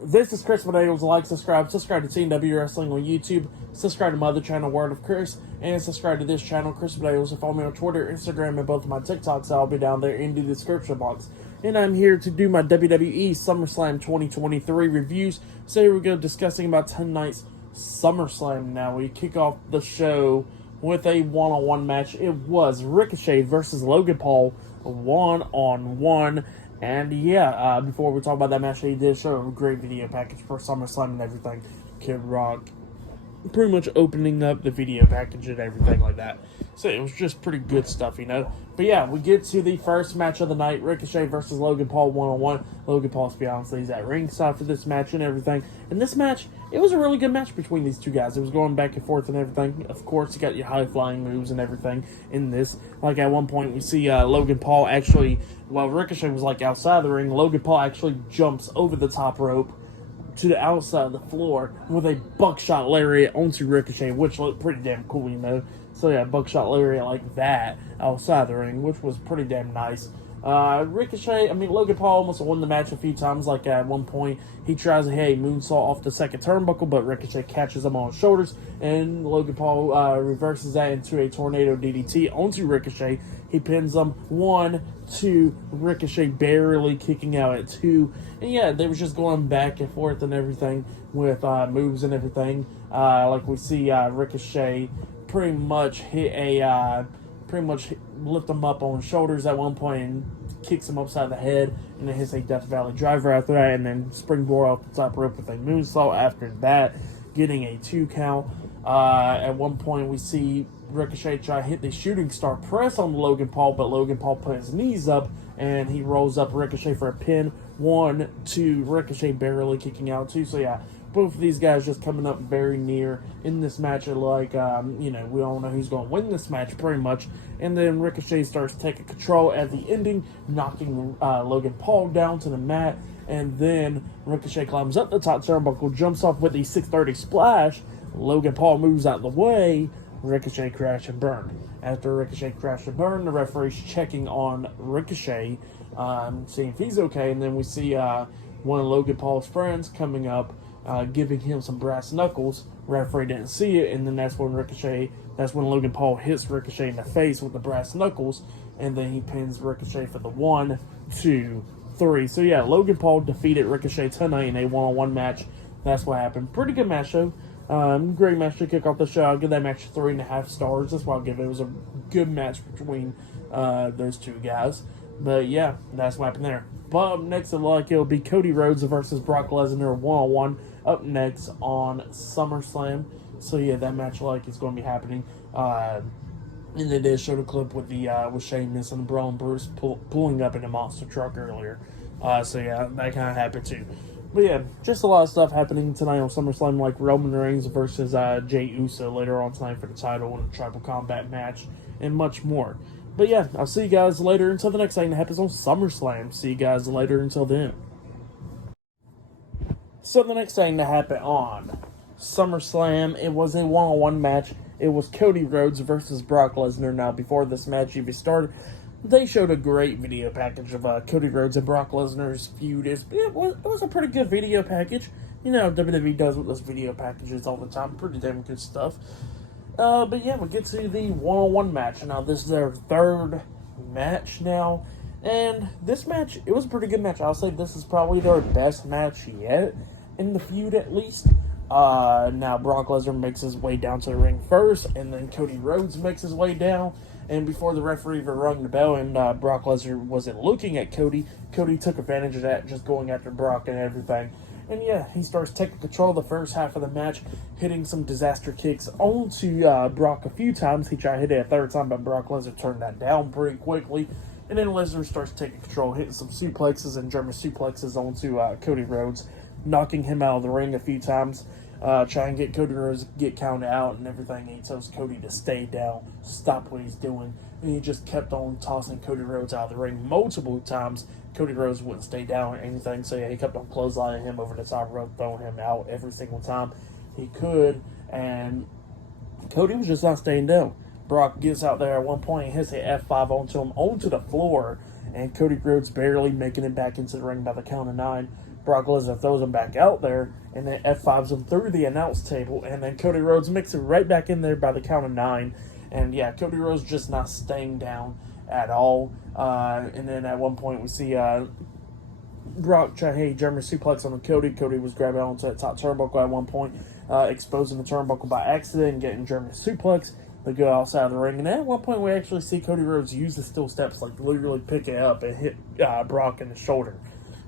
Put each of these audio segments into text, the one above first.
This is Chris Medeiros. Like, subscribe to TNW Wrestling on YouTube. Subscribe to my other channel, Word of Chris. And subscribe to this channel, Chris Medeiros. And follow me on Twitter, Instagram, and both of my TikToks. I'll be down there in the description box. And I'm here to do my WWE SummerSlam 2023 reviews. So here we go, discussing about tonight's SummerSlam. Now we kick off the show with a one-on-one match. It was Ricochet versus Logan Paul, one-on-one. And yeah, before we talk about that match, they did show a great video package for SummerSlam and everything. Kid Rock pretty much opening up the video package and everything like that. So it was just pretty good stuff, you know. But yeah, we get to the first match of the night, Ricochet versus Logan Paul one-on-one. Logan Paul, to be honest, he's at ringside for this match and everything. And this match, it was a really good match between these two guys. It was going back and forth and everything. Of course, you got your high-flying moves and everything in this. Like at one point, we see Logan Paul actually, while Ricochet was like outside the ring, Logan Paul actually jumps over the top rope to the outside of the floor with a buckshot lariat onto Ricochet, which looked pretty damn cool, you know. So yeah, buckshot lariat like that outside the ring, which was pretty damn nice. Logan Paul almost won the match a few times. Like at one point, he tries a moonsault off the second turnbuckle, but Ricochet catches him on his shoulders, and Logan Paul reverses that into a tornado DDT onto Ricochet. He pins him 1, 2, Ricochet barely kicking out at 2. And yeah, they was just going back and forth and everything with moves and everything. Like we see Ricochet pretty much lift him up on his shoulders at one point and kicks him upside the head, and then hits a Death Valley driver after that, and then springboard off the top rope with a moonsault after that, getting a 2 count. At one point, we see Ricochet try to hit the shooting star press on Logan Paul, but Logan Paul put his knees up, and he rolls up Ricochet for a pin. 1, 2, Ricochet barely kicking out 2. So yeah, both of these guys just coming up very near in this match. Like, we don't know who's going to win this match pretty much. And then Ricochet starts taking control at the ending, knocking Logan Paul down to the mat. And then Ricochet climbs up the top turnbuckle, jumps off with the 630 splash. Logan Paul moves out of the way. Ricochet crash and burn. After Ricochet crash and burn, the referee's checking on Ricochet, seeing if he's okay. And then we see one of Logan Paul's friends coming up, giving him some brass knuckles. Referee didn't see it, and then that's when Logan Paul hits Ricochet in the face with the brass knuckles, and then he pins Ricochet for the 1, 2, 3. So yeah, Logan Paul defeated Ricochet tonight in a one-on-one match. That's what happened. Pretty good match, though. Great match to kick off the show. I'll give that match 3.5 stars. That's what I'll give it. It was a good match between those two guys. But yeah, that's what happened there. But up next, it'll be Cody Rhodes versus Brock Lesnar one-on-one up next on SummerSlam. So yeah, that match is going to be happening. And they did show the clip with with Sheamus and Braun Bruce pulling up in a monster truck earlier. So yeah, that kind of happened too. But yeah, just a lot of stuff happening tonight on SummerSlam, like Roman Reigns versus Jey Uso later on tonight for the title and a tribal combat match, and much more. But yeah, I'll see you guys later until the next thing that happens on SummerSlam. See you guys later until then. So the next thing that happened on SummerSlam, it was a one-on-one match. It was Cody Rhodes versus Brock Lesnar. Now, before this match even started, they showed a great video package of Cody Rhodes and Brock Lesnar's feud. It was a pretty good video package. You know, WWE does with those video packages all the time. Pretty damn good stuff. But yeah, we'll get to the one-on-one match. Now, this is their third match now. And this match, it was a pretty good match. I'll say this is probably their best match yet, in the feud at least. Now, Brock Lesnar makes his way down to the ring first, and then Cody Rhodes makes his way down. And before the referee even rung the bell and Brock Lesnar wasn't looking at Cody, Cody took advantage of that, just going after Brock and everything. And yeah, he starts taking control of the first half of the match, hitting some disaster kicks onto Brock a few times. He tried to hit it a third time, but Brock Lesnar turned that down pretty quickly. And then Lesnar starts taking control, hitting some suplexes and German suplexes onto Cody Rhodes, knocking him out of the ring a few times. Trying to get Cody Rhodes to get counted out and everything. And he tells Cody to stay down, stop what he's doing. And he just kept on tossing Cody Rhodes out of the ring multiple times. Cody Rhodes wouldn't stay down or anything. So yeah, he kept on clotheslining him over the top rope, throwing him out every single time he could. And Cody was just not staying down. Brock gets out there at one point and hits an F5 onto him, onto the floor. And Cody Rhodes barely making it back into the ring by the count of 9. Brock Lesnar throws him back out there and then F5s him through the announce table, and then Cody Rhodes mixes it right back in there by the count of 9. And yeah, Cody Rhodes just not staying down at all. And then at one point we see Brock try to German suplex on Cody. Cody was grabbing onto the top turnbuckle at one point, exposing the turnbuckle by accident and getting German suplex. They go outside of the ring, and at one point we actually see Cody Rhodes use the steel steps, like literally pick it up and hit Brock in the shoulder,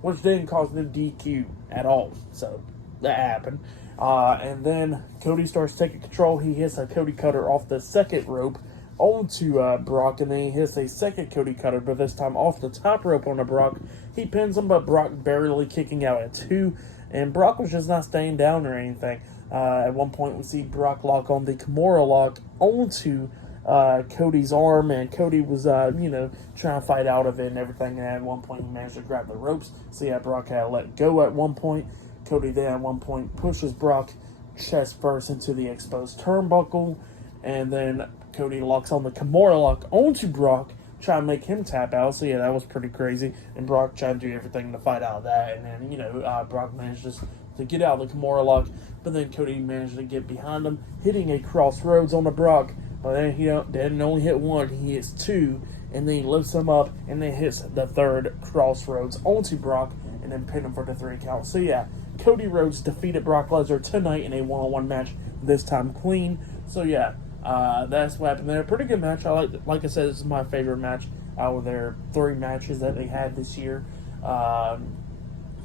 which didn't cause the DQ at all. So that happened. And then Cody starts taking control. He hits a Cody cutter off the second rope onto Brock, and then he hits a second Cody cutter, but this time off the top rope onto Brock. He pins him, but Brock barely kicking out at 2, and Brock was just not staying down or anything. At one point, we see Brock lock on the Kimura lock onto Cody's arm, and Cody was, trying to fight out of it and everything, and at one point he managed to grab the ropes. So yeah, Brock had to let go at one point. Cody then at one point pushes Brock chest first into the exposed turnbuckle, and then Cody locks on the Kimura lock onto Brock, trying to make him tap out. So yeah, that was pretty crazy, and Brock tried to do everything to fight out of that, and then, Brock managed to get out of the Kimura lock, but then Cody managed to get behind him, hitting a crossroads on the Brock, but then he didn't only hit one, he hits 2, and then he lifts him up, and then hits the third crossroads onto Brock, and then pin him for the 3 count. So yeah, Cody Rhodes defeated Brock Lesnar tonight in a one-on-one match, this time clean. So yeah, that's what happened there. Pretty good match. Like I said, this is my favorite match out of their 3 matches that they had this year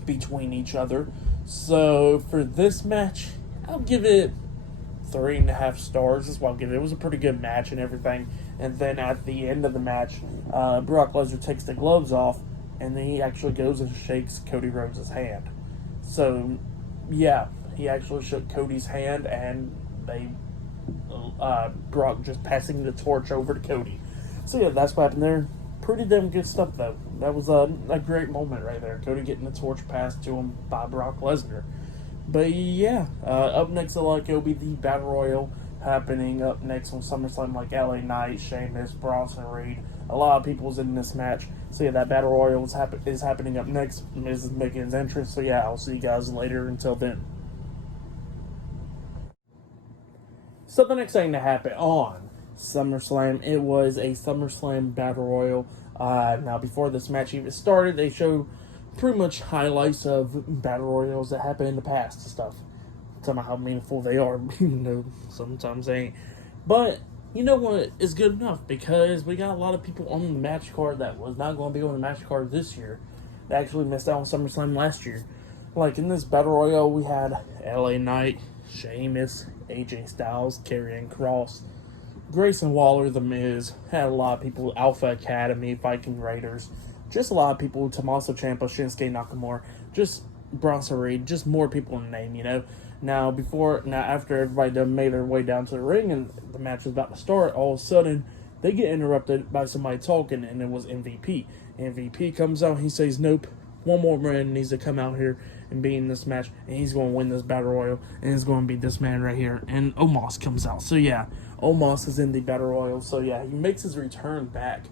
between each other. So for this match, I'll give it 3.5 stars. That's what I'll give it. It was a pretty good match and everything. And then at the end of the match, Brock Lesnar takes the gloves off, and then he actually goes and shakes Cody Rhodes' hand. So yeah, he actually shook Cody's hand, and they Brock just passing the torch over to Cody. So yeah, that's what happened there. Pretty damn good stuff though. That was a great moment right there. Cody getting the torch passed to him by Brock Lesnar. But yeah, up next it'll be the Battle Royal happening up next on SummerSlam, like LA Knight, Sheamus, Bronson Reed. A lot of people's in this match. So yeah, that Battle Royal is happening up next. Miz is making his entrance. So yeah, I'll see you guys later. Until then. So the next thing to happen on SummerSlam, it was a SummerSlam Battle Royal. Now, before this match even started, they showed pretty much highlights of Battle Royals that happened in the past and stuff. Tell me how meaningful they are. Sometimes they ain't. But, you know what? It's good enough, because we got a lot of people on the match card that was not going to be on the match card this year that actually missed out on SummerSlam last year. Like, in this Battle Royal, we had LA Knight, Sheamus, AJ Styles, Karrion Kross, Grayson Waller, The Miz, had a lot of people, Alpha Academy, Viking Raiders, just a lot of people, Tommaso Ciampa, Shinsuke Nakamura, just Bronson Reed, just more people in the name, Now, after everybody done made their way down to the ring and the match was about to start, all of a sudden, they get interrupted by somebody talking, and it was MVP. MVP comes out, he says, nope, one more man needs to come out here and be in this match, and he's going to win this Battle Royal, and it's going to be this man right here. And Omos comes out. So yeah, Omos is in the Battle Royal. So yeah, he makes his return back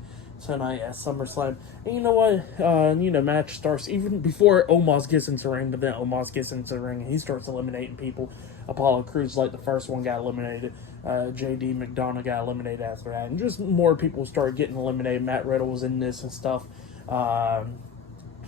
tonight at SummerSlam. And you know what? Match starts even before Omos gets into the ring, but then Omos gets into the ring and he starts eliminating people. Apollo Crews, like the first one, got eliminated. JD McDonough got eliminated after that. And just more people started getting eliminated. Matt Riddle was in this and stuff.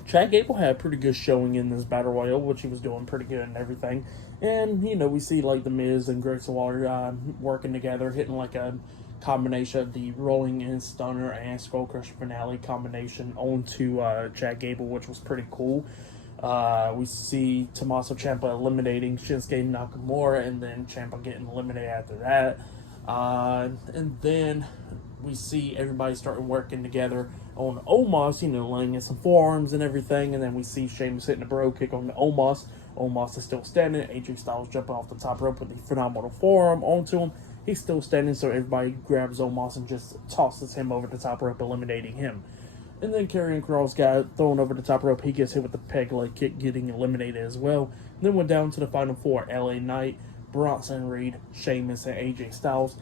Chad Gable had a pretty good showing in this Battle Royal, which he was doing pretty good and everything. And, we see, like, The Miz and Grayson Waller working together, hitting, like, a combination of the Rolling In Stunner and Skull Crusher Finale combination onto Chad Gable, which was pretty cool. We see Tommaso Ciampa eliminating Shinsuke Nakamura, and then Ciampa getting eliminated after that. And then we see everybody starting working together on Omos, laying in some forearms and everything, and then we see Sheamus hitting a bro kick on the Omos. Omos is still standing. AJ Styles jumping off the top rope with the phenomenal forearm onto him. He's still standing, so everybody grabs Omos and just tosses him over the top rope, eliminating him. And then Karrion Kross got thrown over the top rope. He gets hit with the peg leg kick, getting eliminated as well. And then went down to the final 4. LA Knight, Bronson Reed, Sheamus, and AJ Styles.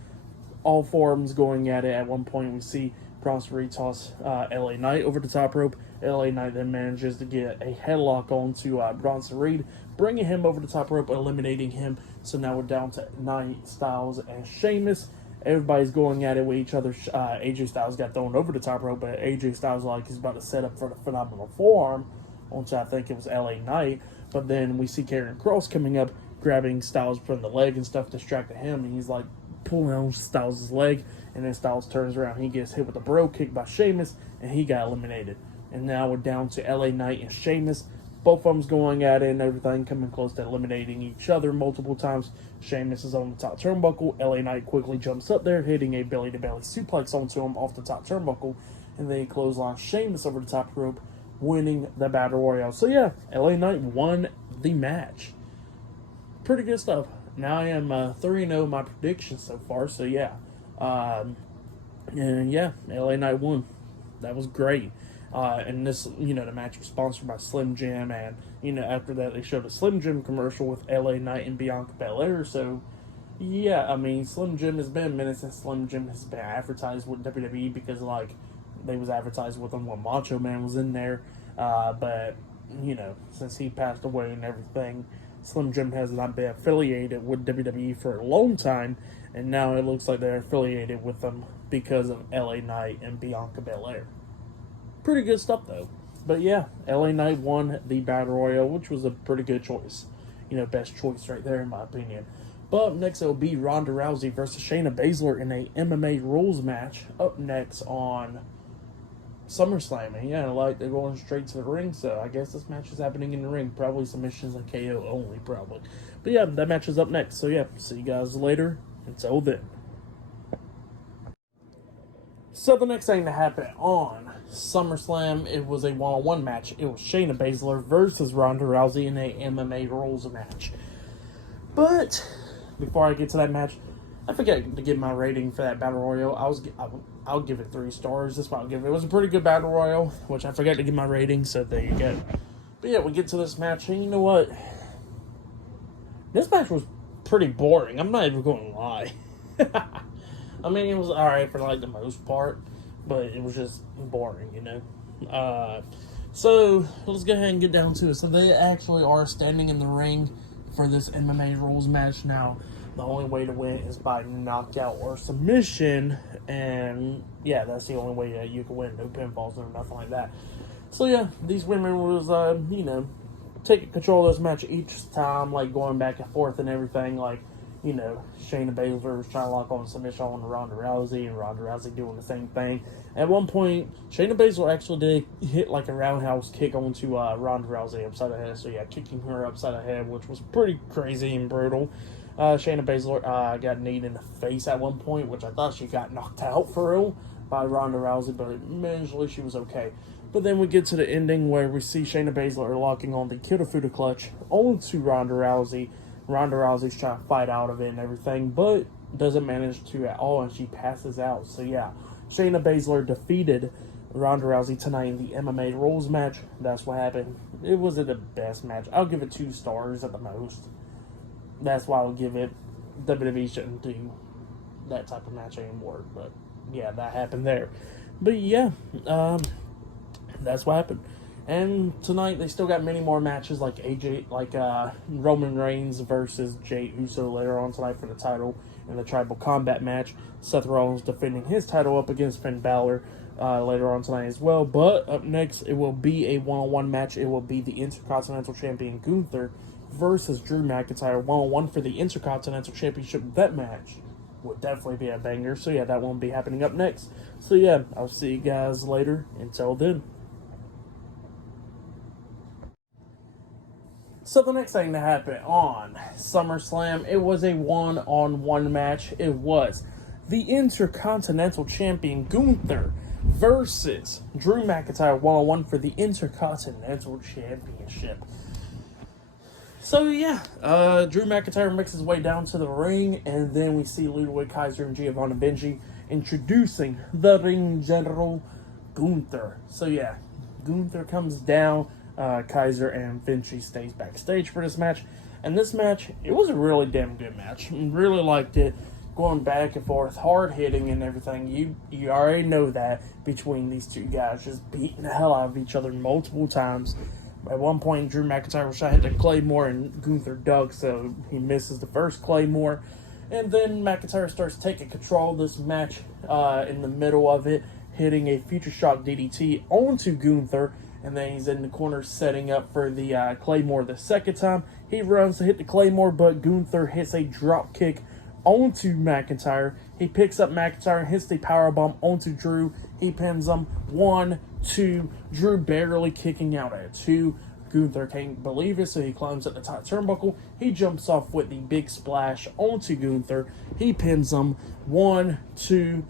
All 4 of them going at it. At one point, we see Bronson Reed toss LA Knight over the top rope. LA Knight then manages to get a headlock onto Bronson Reed, bringing him over the top rope, eliminating him. So now we're down to Knight, Styles, and Sheamus. Everybody's going at it with each other. AJ Styles got thrown over the top rope, but AJ Styles like he's about to set up for the phenomenal forearm, onto I think it was LA Knight. But then we see Karrion Kross coming up, grabbing Styles from the leg and stuff, distracting him, and he's like pulling on Styles' leg, and then Styles turns around, he gets hit with a bro kick by Sheamus, and he got eliminated. And now we're down to LA Knight and Sheamus. Both of them's going at it and everything, coming close to eliminating each other multiple times. Sheamus is on the top turnbuckle. LA Knight quickly jumps up there, hitting a belly-to-belly suplex onto him off the top turnbuckle, and then he clotheslines Sheamus over the top rope, winning the Battle Royale. So yeah, LA Knight won the match. Pretty good stuff. Now I am 3-0 my predictions so far, so yeah. And yeah, LA Knight won. That was great. And this, the match was sponsored by Slim Jim, and, after that they showed a Slim Jim commercial with LA Knight and Bianca Belair, so, yeah, I mean, Slim Jim has been a minute since Slim Jim has been advertised with WWE, because, they was advertised with him when Macho Man was in there, but, since he passed away and everything, Slim Jim has not been affiliated with WWE for a long time, and now it looks like they're affiliated with them because of LA Knight and Bianca Belair. Pretty good stuff, though. But yeah, LA Knight won the Battle Royale, which was a pretty good choice. Best choice right there, in my opinion. But up next, it will be Ronda Rousey versus Shayna Baszler in a MMA rules match. Up next on SummerSlam. And yeah, they're going straight to the ring, so I guess this match is happening in the ring. Probably submissions and KO only, probably. But yeah, that match is up next. So yeah, see you guys later. Until then. So the next thing to happen on SummerSlam, it was a one-on-one match. It was Shayna Baszler versus Ronda Rousey in a MMA rules match. But before I get to that match, I forgot to give my rating for that Battle Royal. I'll give it 3 stars. That's what I'll give it. It was a pretty good Battle Royal, which I forgot to give my rating, so there you go. But yeah, we get to this match, and you know what? This match was pretty boring. I'm not even going to lie. I mean, it was alright for the most part, but it was just boring, So let's go ahead and get down to it. So they actually are standing in the ring for this MMA rules match now. The only way to win is by knockout or submission, and yeah, that's the only way that you can win. No pinfalls or nothing like that. So yeah, these women was taking control of this match each time, going back and forth and everything, Shayna Baszler was trying to lock on a submission on Ronda Rousey, and Ronda Rousey doing the same thing. At one point, Shayna Baszler actually did hit a roundhouse kick onto Ronda Rousey upside the head. So yeah, kicking her upside the head, which was pretty crazy and brutal. Shayna Baszler got kneed in the face at one point, which I thought she got knocked out for real by Ronda Rousey, but eventually she was okay. But then we get to the ending where we see Shayna Baszler locking on the Kirifuda clutch onto Ronda Rousey. Ronda Rousey's trying to fight out of it and everything, but doesn't manage to at all, and she passes out. So yeah, Shayna Baszler defeated Ronda Rousey tonight in the MMA rules match. That's what happened. It wasn't the best match. I'll give it 2 stars at the most. That's why I'll give it. WWE shouldn't do that type of match anymore, but yeah, that happened there. But yeah, that's what happened. And tonight they still got many more matches, like Roman Reigns versus Jey Uso later on tonight for the title in the Tribal Combat match. Seth Rollins defending his title up against Finn Balor later on tonight as well. But up next, it will be a one-on-one match. It will be the Intercontinental Champion Gunther versus Drew McIntyre one-on-one for the Intercontinental Championship. That match will definitely be a banger. So yeah, that won't be happening up next. So yeah, I'll see you guys later. Until then. So the next thing to happen on SummerSlam, it was a one-on-one match. It was the Intercontinental Champion Gunther versus Drew McIntyre one-on-one for the Intercontinental Championship. So yeah, Drew McIntyre makes his way down to the ring, and then we see Ludwig Kaiser and Giovanni Vinci introducing the ring general, Gunther. So yeah, Gunther comes down. Kaiser and Vinci stays backstage for this match. And this match, it was a really damn good match. Really liked it. going back and forth, hard hitting and everything. You already know that between these two guys, just beating the hell out of each other multiple times. At one point, Drew McIntyre was trying to hit the Claymore, and Gunther ducks, so he misses the first Claymore. And then McIntyre starts taking control of this match in the middle of it, hitting a Future Shock DDT onto Gunther, and then he's in the corner setting up for the Claymore the second time. He runs to hit the Claymore, but Gunther hits a drop kick onto McIntyre. He picks up McIntyre and hits the powerbomb onto Drew. He pins him. 1, 2. Drew barely kicking out at 2. Gunther can't believe it, so he climbs at the top turnbuckle. He jumps off with the big splash onto Gunther. He pins him. 1, 2.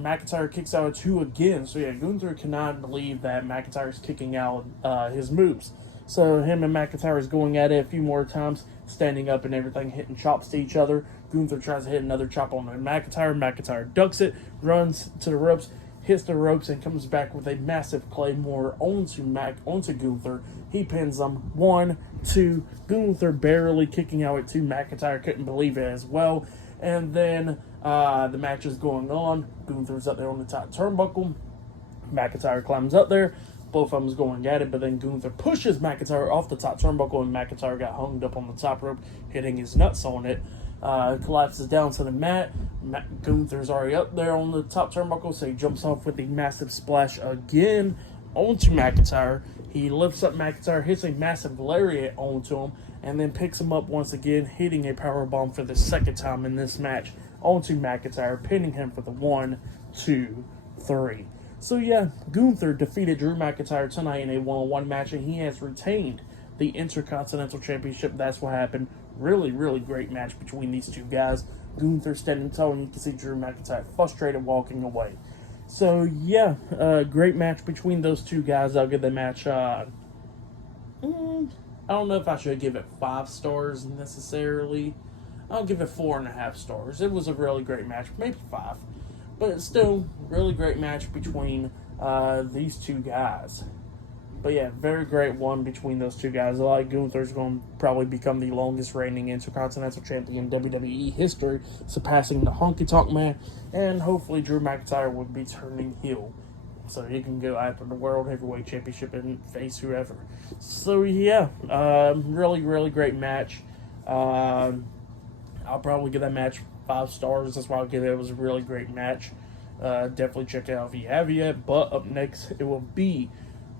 McIntyre kicks out at 2 again. So yeah, Gunther cannot believe that McIntyre's kicking out his moves. So him and McIntyre is going at it a few more times, standing up and everything, hitting chops to each other. Gunther tries to hit another chop on McIntyre. McIntyre ducks it, runs to the ropes, hits the ropes, and comes back with a massive Claymore onto Gunther. He pins him. 1, 2. Gunther barely kicking out at 2. McIntyre couldn't believe it as well. And then the match is going on. Gunther's up there on the top turnbuckle. McIntyre climbs up there. Both of them is going at it, but then Gunther pushes McIntyre off the top turnbuckle, and McIntyre got hung up on the top rope, hitting his nuts on it. Collapses down to the mat. Gunther's already up there on the top turnbuckle, so he jumps off with a massive splash again onto McIntyre. He lifts up McIntyre, hits a massive lariat onto him, and then picks him up once again, hitting a powerbomb for the second time in this match onto McIntyre, pinning him for the 1, 2, 3. So yeah, Gunther defeated Drew McIntyre tonight in a one-on-one match, and he has retained the Intercontinental Championship. That's what happened. Really, really great match between these two guys. Gunther standing tall, and you can see Drew McIntyre frustrated walking away. So yeah, great match between those two guys. I'll give the match, I don't know if I should give it 5 stars necessarily. I'll give it 4.5 stars. It was a really great match, maybe 5. But it's still really great match between these two guys. But yeah, very great one between those two guys. I like Gunther's going to probably become the longest reigning Intercontinental Champion in WWE history, surpassing the Honky Tonk Man. And hopefully Drew McIntyre will be turning heel, so he can go after the World Heavyweight Championship and face whoever. So yeah, really, really great match. I'll probably give that match 5 stars. That's why I'll give it. It was a really great match. Definitely check it out if you have yet. But up next, it will be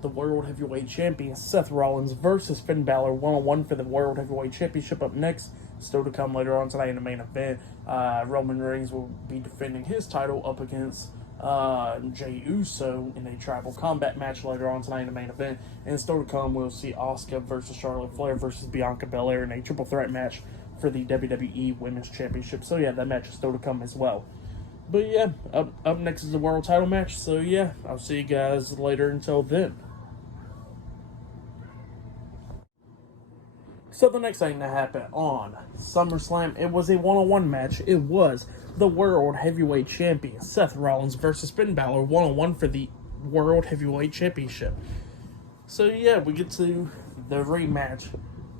the World Heavyweight Champion Seth Rollins versus Finn Balor 1-on-1 for the World Heavyweight Championship. Up next, still to come later on tonight in the main event, Roman Reigns will be defending his title up against Jey Uso in a tribal combat match later on tonight in the main event. And still to come, we'll see Asuka versus Charlotte Flair versus Bianca Belair in a triple threat match for the WWE Women's Championship. So yeah, that match is still to come as well. But yeah, up next is the world title match. So yeah, I'll see you guys later. Until then. So the next thing that happened on SummerSlam, it was a one-on-one match. It was the World Heavyweight Champion Seth Rollins versus Finn Balor 1-on-1 for the World Heavyweight Championship. So yeah, we get to the rematch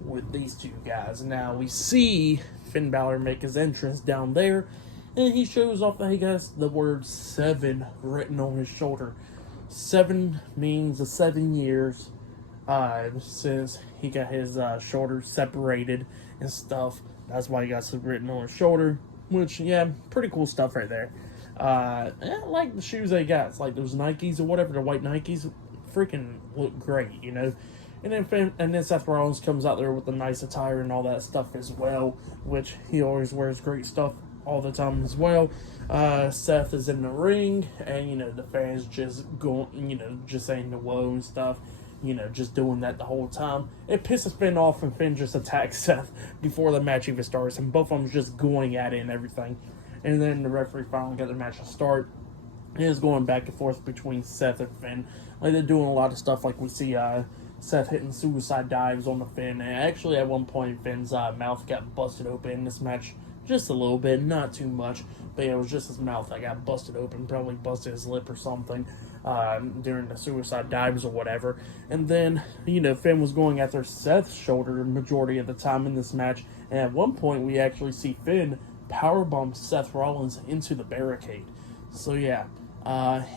with these two guys. Now we see Finn Balor make his entrance down there, and he shows off that he has the word 7 written on his shoulder. 7 means the 7 years since he got his shoulder separated and stuff. That's why he got some written on his shoulder, which, yeah, pretty cool stuff right there. I like the shoes they got. It's like those Nikes or whatever, the white Nikes, freaking look great, you know. And then Seth Rollins comes out there with the nice attire and all that stuff as well, which he always wears great stuff all the time as well. Seth is in the ring, and, you know, the fans just going, you know, just saying the whoa and stuff, you know, just doing that the whole time. It pisses Finn off, and Finn just attacks Seth before the match even starts, and both of them just going at it and everything. And then the referee finally got the match to start. And it's going back and forth between Seth and Finn. Like, they're doing a lot of stuff, like we see Seth hitting suicide dives on the Finn, and actually at one point Finn's mouth got busted open in this match, just a little bit, not too much, but yeah, it was just his mouth that got busted open, probably busted his lip or something during the suicide dives or whatever. And then, you know, Finn was going after Seth's shoulder the majority of the time in this match, and at one point we actually see Finn powerbombed Seth Rollins into the barricade. So yeah,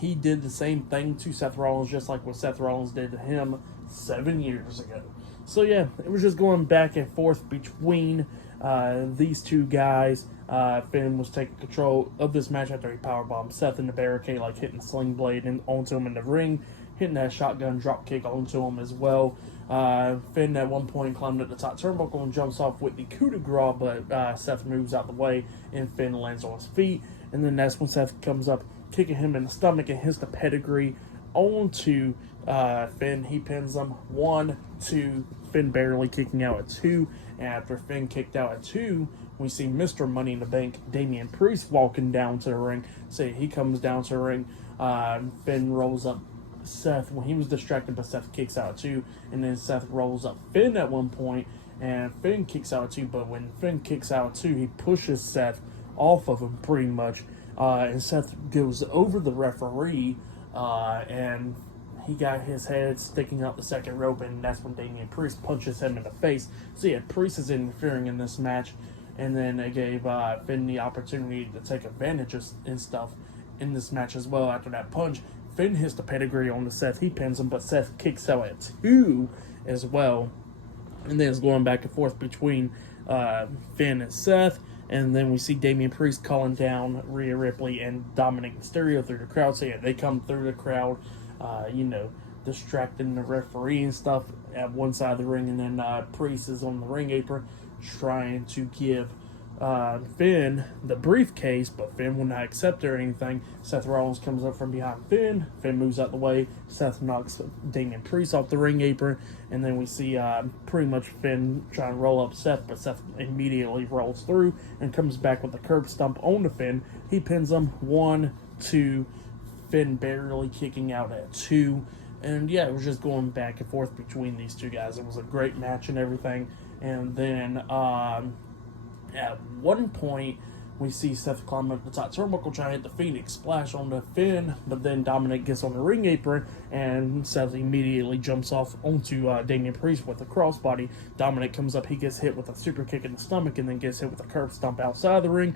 he did the same thing to Seth Rollins, just like what Seth Rollins did to him 7 years ago. So yeah, it was just going back and forth between these two guys. Finn was taking control of this match after he powerbombed Seth in the barricade, like hitting the sling blade and onto him in the ring, hitting that shotgun drop kick onto him as well. Finn at one point climbed up the top turnbuckle and jumps off with the coup de grace, but Seth moves out the way and Finn lands on his feet. And then that's when Seth comes up, kicking him in the stomach and hits the pedigree onto Finn. He pins him 1, 2, Finn barely kicking out at 2. And after Finn kicked out at 2, we see Mr. Money in the Bank, Damian Priest, walking down to the ring. So he comes down to the ring. Finn rolls up Seth when he was distracted, but Seth kicks out at 2. And then Seth rolls up Finn at one point, and Finn kicks out at 2. But when Finn kicks out at 2, he pushes Seth off of him pretty much. And Seth goes over the referee, and he got his head sticking out the second rope, and that's when Damian Priest punches him in the face. So yeah, Priest is interfering in this match, and then it gave Finn the opportunity to take advantage and stuff in this match as well. After that punch, Finn hits the pedigree on the Seth. He pins him, but Seth kicks out at 2 as well. And then it's going back and forth between Finn and Seth. And then we see Damian Priest calling down Rhea Ripley and Dominic Mysterio through the crowd. So yeah, they come through the crowd, distracting the referee and stuff at one side of the ring. And then Priest is on the ring apron trying to give Finn the briefcase, but Finn will not accept it or anything. Seth Rollins comes up from behind Finn. Finn moves out the way. Seth knocks Damian Priest off the ring apron, and then we see pretty much Finn trying to roll up Seth, but Seth immediately rolls through and comes back with a curb stomp on the Finn. He pins him 1, 2, Finn barely kicking out at 2. And yeah, it was just going back and forth between these two guys. It was a great match and everything. And then at one point, we see Seth climb up the top turnbuckle trying to hit the Phoenix Splash on the Finn, but then Dominic gets on the ring apron, and Seth immediately jumps off onto Damian Priest with a crossbody. Dominic comes up, he gets hit with a super kick in the stomach, and then gets hit with a curb stomp outside the ring.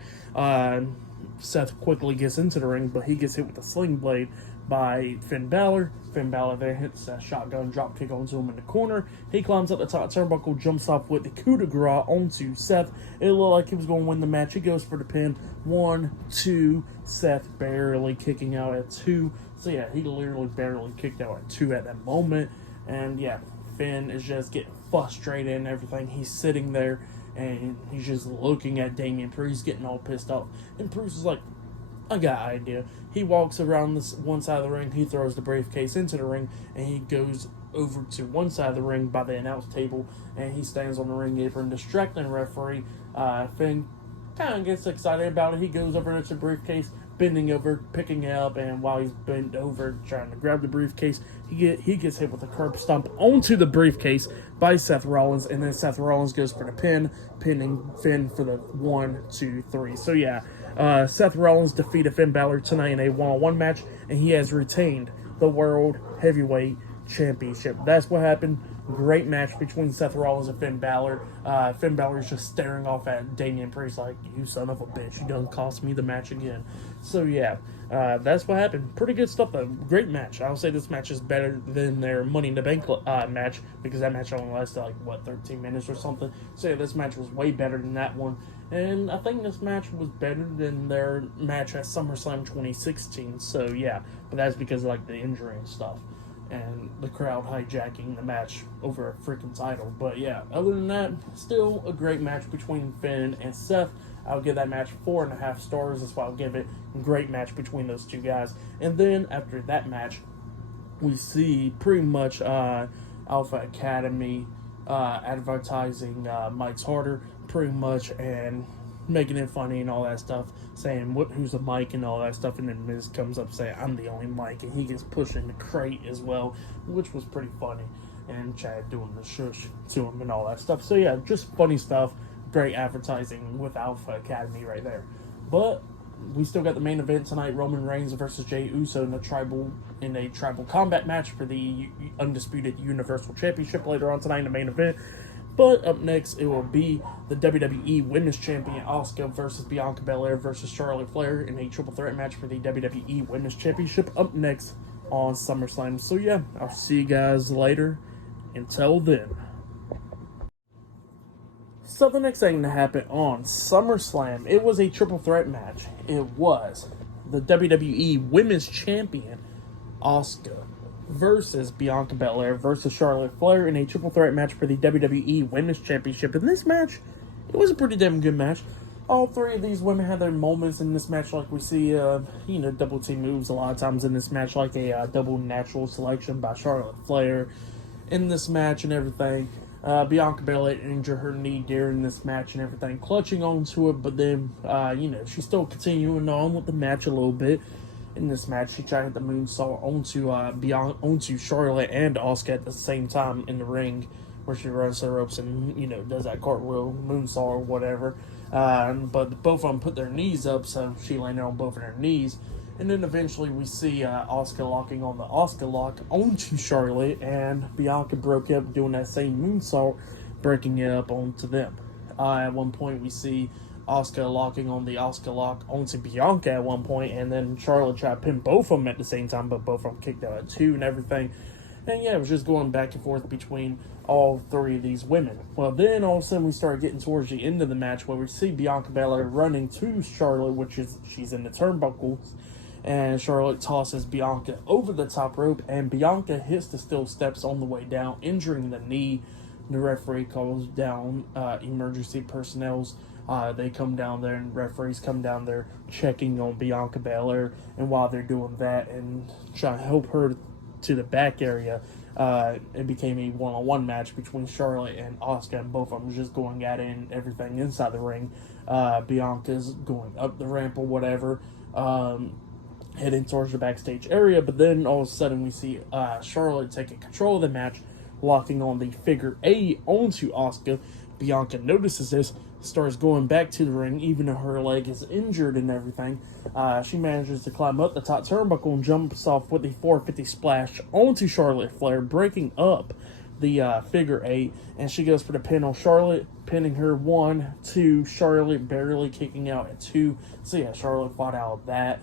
Seth quickly gets into the ring, but he gets hit with a sling blade by Finn Balor. Finn Balor then hits a shotgun drop kick onto him in the corner. He climbs up the top turnbuckle, jumps off with the coup de grace onto Seth. It looked like he was going to win the match. He goes for the pin. 1, 2, Seth barely kicking out at 2. So yeah, he literally barely kicked out at 2 at that moment. And yeah, Finn is just getting frustrated and everything. He's sitting there and he's just looking at Damian Priest, getting all pissed off. And Priest is like, I got an idea. He walks around this one side of the ring, he throws the briefcase into the ring, and he goes over to one side of the ring by the announce table, and he stands on the ring apron, distracting the referee. Finn kind of gets excited about it. He goes over to the briefcase, bending over, picking it up, and while he's bent over trying to grab the briefcase, he gets hit with a curb stomp onto the briefcase by Seth Rollins, and then Seth Rollins goes for the pin, pinning Finn for the 1, 2, 3. So yeah, Seth Rollins defeated Finn Balor tonight in a one-on-one match, and he has retained the World Heavyweight Championship. That's what happened. Great match between Seth Rollins and Finn Balor. Finn Balor's just staring off at Damian Priest like, you son of a bitch, you done cost me the match again. So yeah, that's what happened. Pretty good stuff though. Great match. I'll say this match is better than their Money in the Bank match, because that match only lasted like, 13 minutes or something. So yeah, this match was way better than that one. And I think this match was better than their match at SummerSlam 2016. So yeah, but that's because of like the injury and stuff, and the crowd hijacking the match over a freaking title. But yeah, other than that, still a great match between Finn and Seth. I'll give that match 4.5 stars. That's why I'll give it. Great match between those two guys. And then after that match, we see pretty much Alpha Academy advertising Mike's Harder pretty much, and making it funny and all that stuff, saying who's the Mike and all that stuff, and then Miz comes up saying I'm the only Mike, and he gets pushed in the crate as well, which was pretty funny, and Chad doing the shush to him and all that stuff. So yeah, just funny stuff. Great advertising with Alpha Academy right there. But we still got the main event tonight: Roman Reigns versus Jey Uso in a tribal combat match for the undisputed Universal Championship later on tonight in the main event. But up next, it will be the WWE Women's Champion Asuka versus Bianca Belair versus Charlotte Flair in a triple threat match for the WWE Women's Championship up next on SummerSlam. So yeah, I'll see you guys later. Until then. So the next thing to happen on SummerSlam, it was a triple threat match. It was the WWE Women's Champion Asuka versus Bianca Belair versus Charlotte Flair in a triple threat match for the WWE Women's Championship. In this match, it was a pretty damn good match. All three of these women had their moments in this match, like we see, double team moves a lot of times in this match, like a double natural selection by Charlotte Flair in this match and everything. Bianca Belair injured her knee during this match and everything, clutching onto it, but then, she's still continuing on with the match a little bit. In this match, she tried to hit the moonsault onto Charlotte and Asuka at the same time in the ring, where she runs the ropes and, does that cartwheel moonsault or whatever. But both of them put their knees up, so she landed on both of their knees. And then eventually we see Asuka locking on the Asuka lock onto Charlotte, and Bianca broke up doing that same moonsault, breaking it up onto them. At one point we see Asuka locking on the Asuka lock onto Bianca at one point, and then Charlotte tried to pin both of them at the same time, but both of them kicked out at 2 and everything. And yeah, it was just going back and forth between all three of these women. Well, then all of a sudden we start getting towards the end of the match where we see Bianca Belair running to Charlotte, she's in the turnbuckles, and Charlotte tosses Bianca over the top rope, and Bianca hits the steel steps on the way down, injuring the knee. The referee calls down emergency personnel. They come down there, and referees come down there checking on Bianca Belair, and while they're doing that and trying to help her to the back area, it became a one-on-one match between Charlotte and Asuka, and both of them just going at it and everything inside the ring. Bianca's going up the ramp or whatever, heading towards the backstage area, but then all of a sudden we see Charlotte taking control of the match, locking on the figure 8 onto Asuka. Bianca notices this, starts going back to the ring, even though her leg is injured and everything. She manages to climb up the top turnbuckle and jumps off with the 450 splash onto Charlotte Flair, breaking up the figure 8, and she goes for the pin on Charlotte, pinning her 1, 2, Charlotte barely kicking out at 2. So yeah, Charlotte fought out of that.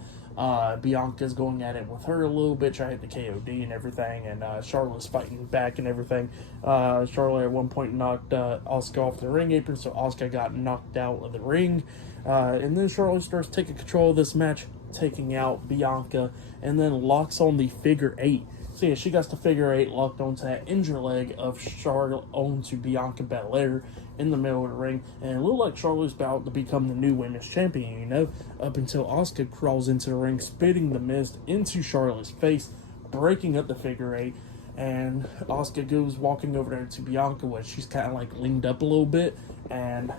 Bianca's going at it with her a little bit, trying to hit the KOD and everything, and Charlotte's fighting back and everything. Charlotte at one point knocked Asuka off the ring apron, so Asuka got knocked out of the ring. And then Charlotte starts taking control of this match, taking out Bianca, and then locks on the figure 8. So yeah, she got the figure 8 locked onto that injured leg of Charlotte onto Bianca Belair in the middle of the ring, and it looked like Charlotte's about to become the new women's champion, up until Asuka crawls into the ring, spitting the mist into Charlotte's face, breaking up the figure 8, and Asuka goes walking over there to Bianca, where she's kind of like leaned up a little bit, and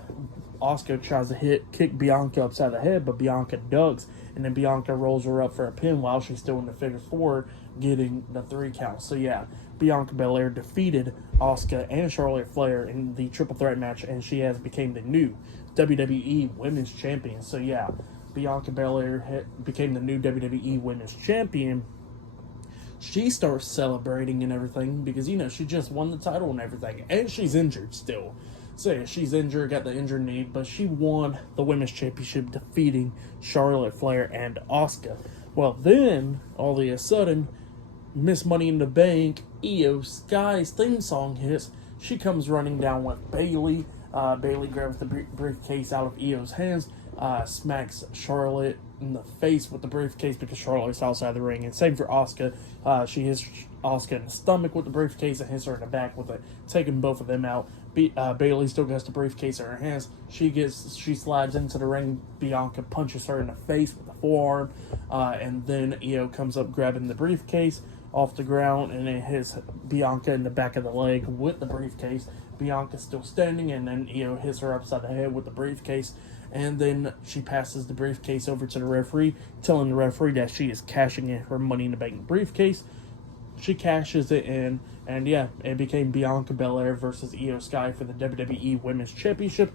Asuka tries to kick Bianca upside the head, but Bianca ducks, and then Bianca rolls her up for a pin while she's still in the figure 4, getting the 3 count. So yeah, Bianca Belair defeated Asuka and Charlotte Flair in the triple threat match, and she has become the new WWE Women's Champion. So yeah, Bianca Belair became the new WWE Women's Champion. She starts celebrating and everything because, she just won the title and everything, and she's injured still. So yeah, she's injured, got the injured knee, but she won the Women's Championship, defeating Charlotte Flair and Asuka. Well, then, all of a sudden, Miss Money in the Bank, Io Sky's theme song hits. She comes running down with Bayley. Bayley grabs the briefcase out of Io's hands, smacks Charlotte in the face with the briefcase because Charlotte's outside the ring. And same for Asuka. She hits Asuka in the stomach with the briefcase and hits her in the back with it, taking both of them out. Bayley still gets the briefcase in her hands. She slides into the ring. Bianca punches her in the face with a forearm, and then Io comes up grabbing the briefcase off the ground, and it hits Bianca in the back of the leg with the briefcase. Bianca's still standing, and then Io hits her upside the head with the briefcase, and then she passes the briefcase over to the referee, telling the referee that she is cashing in her Money in the Bank briefcase. She cashes it in, and yeah, it became Bianca Belair versus Io Sky for the WWE Women's Championship.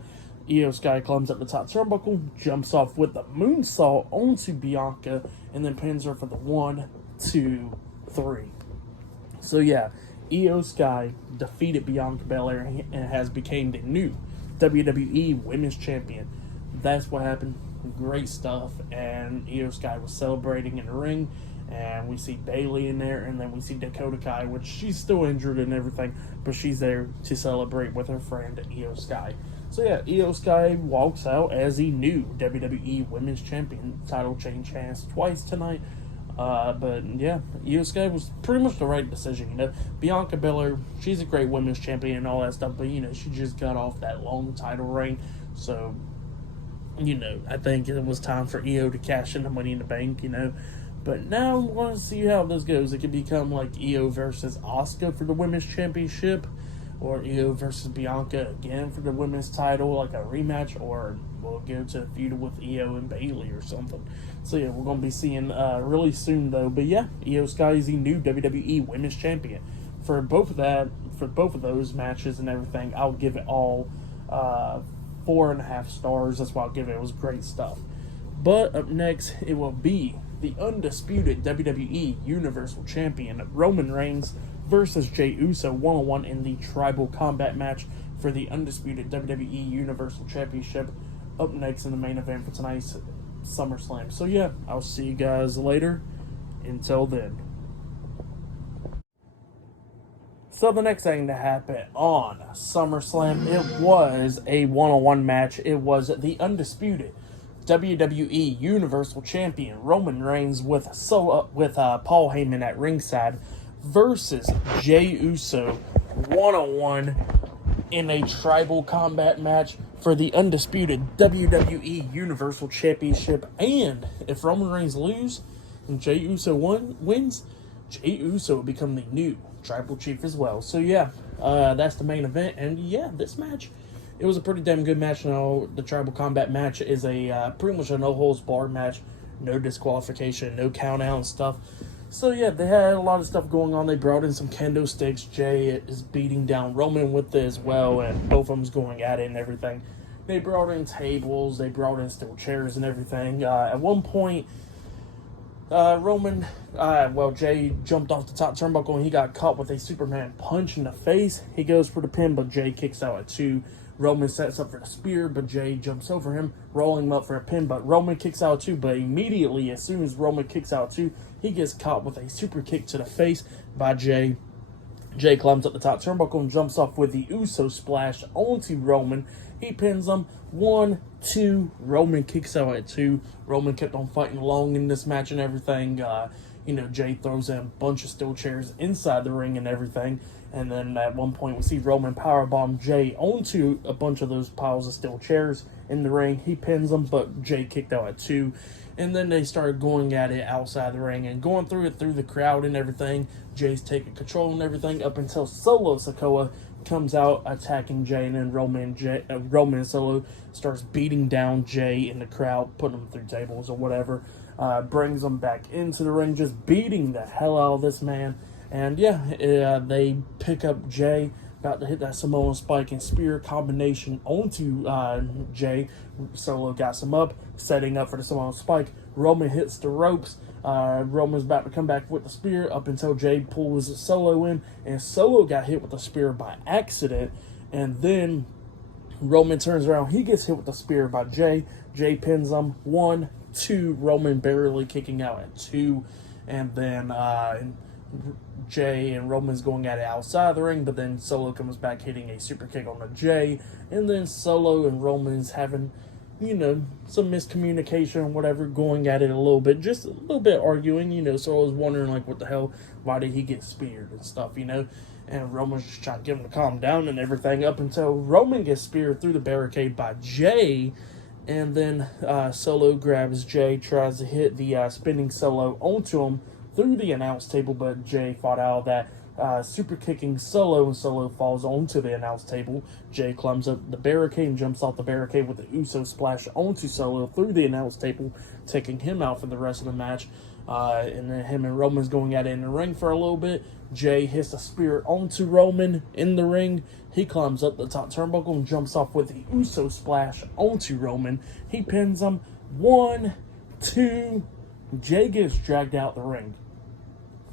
Io Sky climbs up the top turnbuckle, jumps off with the moonsault onto Bianca, and then pins her for the 1, 2, 3. So yeah, Io Sky defeated Bianca Belair and has become the new WWE Women's Champion. That's what happened. Great stuff. And Io Sky was celebrating in the ring. And we see Bayley in there. And then we see Dakota Kai, which she's still injured and everything. But she's there to celebrate with her friend Io Sky. So yeah, Io Sky walks out as the new WWE Women's Champion. Title change hands twice tonight. But yeah, Io Sky was pretty much the right decision. Bianca Belair, she's a great women's champion and all that stuff, but she just got off that long title reign, so I think it was time for Io to cash in the Money in the Bank. But now I'm going to see how this goes. It could become like Io versus Asuka for the women's championship, or Io versus Bianca again for the women's title, like a rematch, or we'll go to a feud with Io and Bayley or something. So yeah, we're going to be seeing really soon though. But yeah, Io Sky is the new WWE Women's Champion. For both of those matches and everything, I'll give it all 4.5 stars. That's what I'll give it. It was great stuff. But up next, it will be the undisputed WWE Universal Champion Roman Reigns versus Jey Uso 1-on-1 in the Tribal Combat match for the undisputed WWE Universal Championship. Up next in the main event for tonight's SummerSlam. So yeah, I'll see you guys later. Until then. So the next thing to happen on SummerSlam, it was a 1-on-1 match. It was the undisputed WWE Universal Champion Roman Reigns with Paul Heyman at ringside versus Jey Uso 1-on-1 in a Tribal Combat match for the undisputed WWE Universal Championship. And if Roman Reigns loses and Jey Uso wins, Jey Uso will become the new Tribal Chief as well. So yeah, that's the main event. And yeah, this match, it was a pretty damn good match. The Tribal Combat match is a pretty much a no-holds-barred match. No disqualification, no count-out and stuff. So yeah, they had a lot of stuff going on. They brought in some kendo sticks. Jey is beating down Roman with it as well, and both of them's going at it and everything. They brought in tables. They brought in steel chairs and everything. At one point, Jey jumped off the top turnbuckle and he got caught with a Superman punch in the face. He goes for the pin, but Jey kicks out at 2. Roman sets up for the spear, but Jey jumps over him, rolling him up for a pin, but Roman kicks out 2, but immediately, as soon as Roman kicks out 2, he gets caught with a super kick to the face by Jey. Jey climbs up the top turnbuckle and jumps off with the Uso splash onto Roman. He pins him. 1, 2. Roman kicks out at 2. Roman kept on fighting long in this match and everything. Jey throws in a bunch of steel chairs inside the ring and everything. And then at one point we see Roman powerbomb Jey onto a bunch of those piles of steel chairs in the ring. He pins them, but Jey kicked out at 2. And then they started going at it outside the ring and going through the crowd and everything. Jey's taking control and everything up until Solo Sikoa comes out attacking Jey, and then Roman and Solo starts beating down Jey in the crowd, putting him through tables or whatever. Brings him back into the ring, just beating the hell out of this man. And yeah, they pick up Jey, about to hit that Samoan spike and spear combination onto Jey. Solo got him up, setting up for the Samoan spike. Roman hits the ropes. Roman's about to come back with the spear up until Jey pulls Solo in, and Solo got hit with the spear by accident. And then Roman turns around, he gets hit with the spear by Jey. Jey pins him. 1, 2. Roman barely kicking out at 2, and then Jey and Roman's going at it outside the ring, but then Solo comes back hitting a super kick on the Jey, and then Solo and Roman's having, some miscommunication or whatever, going at it a little bit, just a little bit arguing, so I was wondering, like, what the hell, why did he get speared and stuff, and Roman's just trying to get him to calm down and everything, up until Roman gets speared through the barricade by Jey, and then Solo grabs Jey, tries to hit the spinning Solo onto him through the announce table, but Jey fought out of that, super kicking Solo, and Solo falls onto the announce table. Jey climbs up the barricade and jumps off the barricade with the Uso splash onto Solo through the announce table, taking him out for the rest of the match. And then him and Roman's going at it in the ring for a little bit. Jey hits a spear onto Roman in the ring. He climbs up the top turnbuckle and jumps off with the Uso splash onto Roman. He pins him. 1, 2. Jey gets dragged out the ring.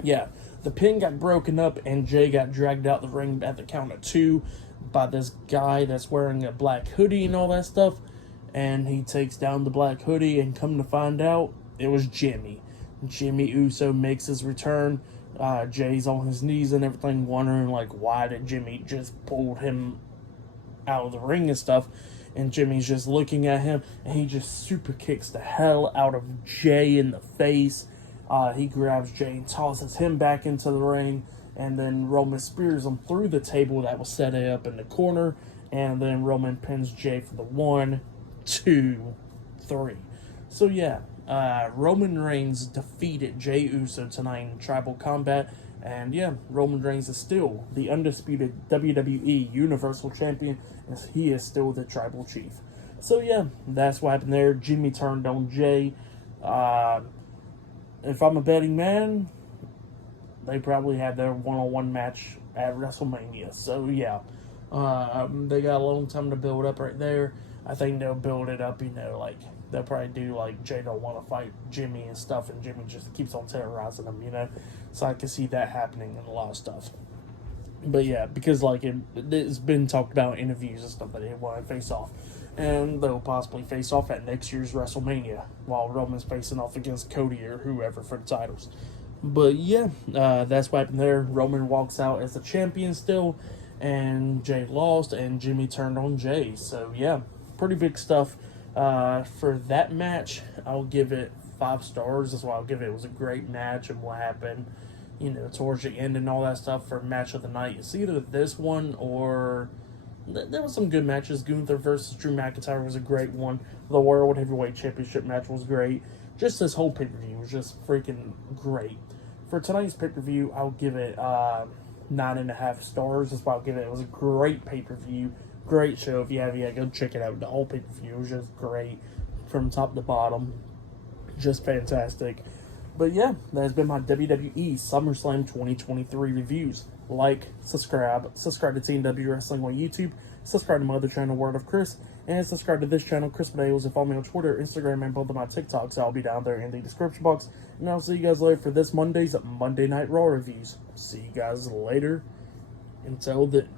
Yeah, the pin got broken up and Jey got dragged out the ring at the count of 2 by this guy that's wearing a black hoodie and all that stuff. And he takes down the black hoodie, and come to find out, it was Jimmy. Jimmy Uso makes his return. Jay's on his knees and everything, wondering, like, why did Jimmy just pull him out of the ring and stuff. And Jimmy's just looking at him, and he just super kicks the hell out of Jey in the face. He grabs Jey and tosses him back into the ring, and then Roman spears him through the table that was set up in the corner, and then Roman pins Jey for the 1, 2, 3. So yeah, Roman Reigns defeated Jey Uso tonight in Tribal Combat, and yeah, Roman Reigns is still the undisputed WWE Universal Champion, as he is still the Tribal Chief. So yeah, that's what happened there. Jimmy turned on Jey. If I'm a betting man, they probably had their one-on-one match at WrestleMania. So yeah, they got a long time to build up right there. I think they'll build it up, like, they'll probably do, like, Jey don't want to fight Jimmy and stuff, and Jimmy just keeps on terrorizing them, So I can see that happening in a lot of stuff. But yeah, because, like, it's been talked about in interviews and stuff that they want to face off. And they'll possibly face off at next year's WrestleMania, while Roman's facing off against Cody or whoever for the titles. But yeah, that's what happened there. Roman walks out as the champion still, and Jey lost, and Jimmy turned on Jey. So yeah, pretty big stuff. For that match, I'll give it 5 stars. That's why I'll give it. It was a great match, and what happened, towards the end and all that stuff for match of the night. It's either this one or there was some good matches. Gunther versus Drew McIntyre was a great one. The World Heavyweight Championship match was great. Just this whole pay-per-view was just freaking great. For tonight's pay-per-view, I'll give it 9.5 stars. That's why I'll give it. It was a great pay-per-view. Great show. If you have, go check it out. The whole pay-per-view was just great from top to bottom. Just fantastic. But yeah, that has been my WWE SummerSlam 2023 reviews. Like, subscribe to Team W Wrestling on YouTube, subscribe to my other channel, Word of Chris, and subscribe to this channel, Chris Medeiros, and follow me on Twitter, Instagram, and both of my TikToks. I'll be down there in the description box. And I'll see you guys later for this Monday's Monday Night Raw reviews. See you guys later. Until then.